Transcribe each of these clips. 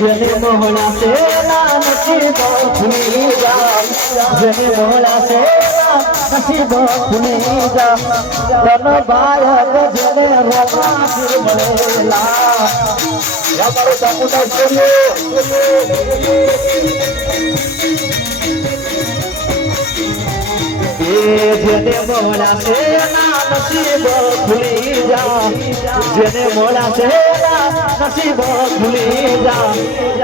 જેને મોહલા છે નસીબ ખુલી જા જેને મોહલા છે નસીબ ખુલી જા તન બાળક જેને રોમા ફિર મળેલા યા મારો દામોદર જેને મોહલા છે નસીબ ખુલી જા જેને મોહલા છે નસીબ ખુલી જા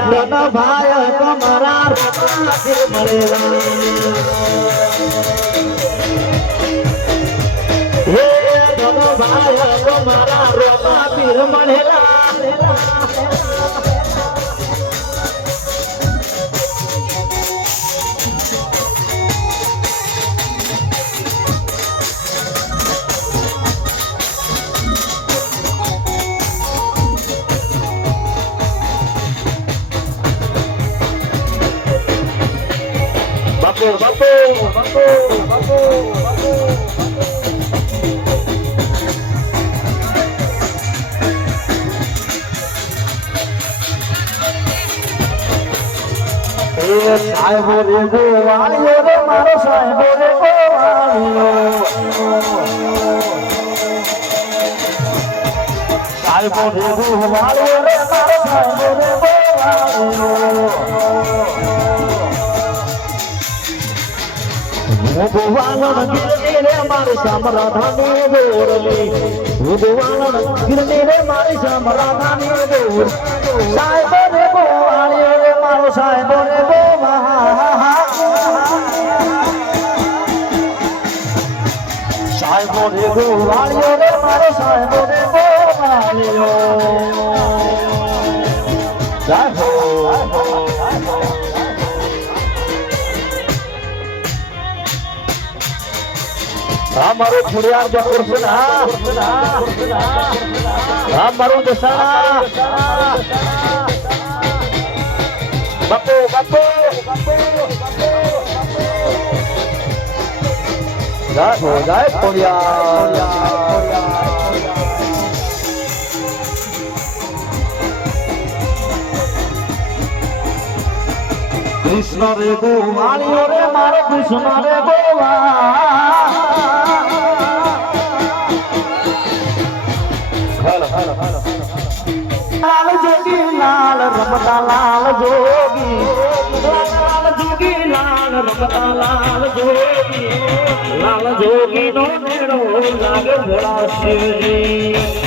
તન ભાઈ તમારા રોમા ફિર મળેલા હે તન ભાઈ તમારા રોમા ફિર મળેલા Bapo, bapo, bapo, bapo, bapo. સાહેબો રે ગોવાળિયો રે મારો સાહેબો રે ગોવાળિયો સાહેબો રે ગોવાળિયો રે મારો સાહેબો રે ગોવાળિયો ભગવાન ગિરને રે મારી સમરાધાની દોરલી ભગવાન ગિરને રે મારી સમરાધાની દોર સાહેબો રે ગોવાળિયો રે મારો સાહેબો રે સાહેબો રે ગોવાળિયો રે મારો સાહેબો રે ગોવાળિયો સાહેબો મારું ખુડિયાર જકોર છે હા મારું દસાણા બાપુ બાપુ જય ખુડિયાર કૃષ્ણ રે ગોવાળિયો રે મારો કૃષ્ણ રે લાલ જોગી લાલ રમતા લાલ જોગી લાલ જોગી લાલ રમતા લાલ જોગી નો મેળો લાગે ભોળા શિવજી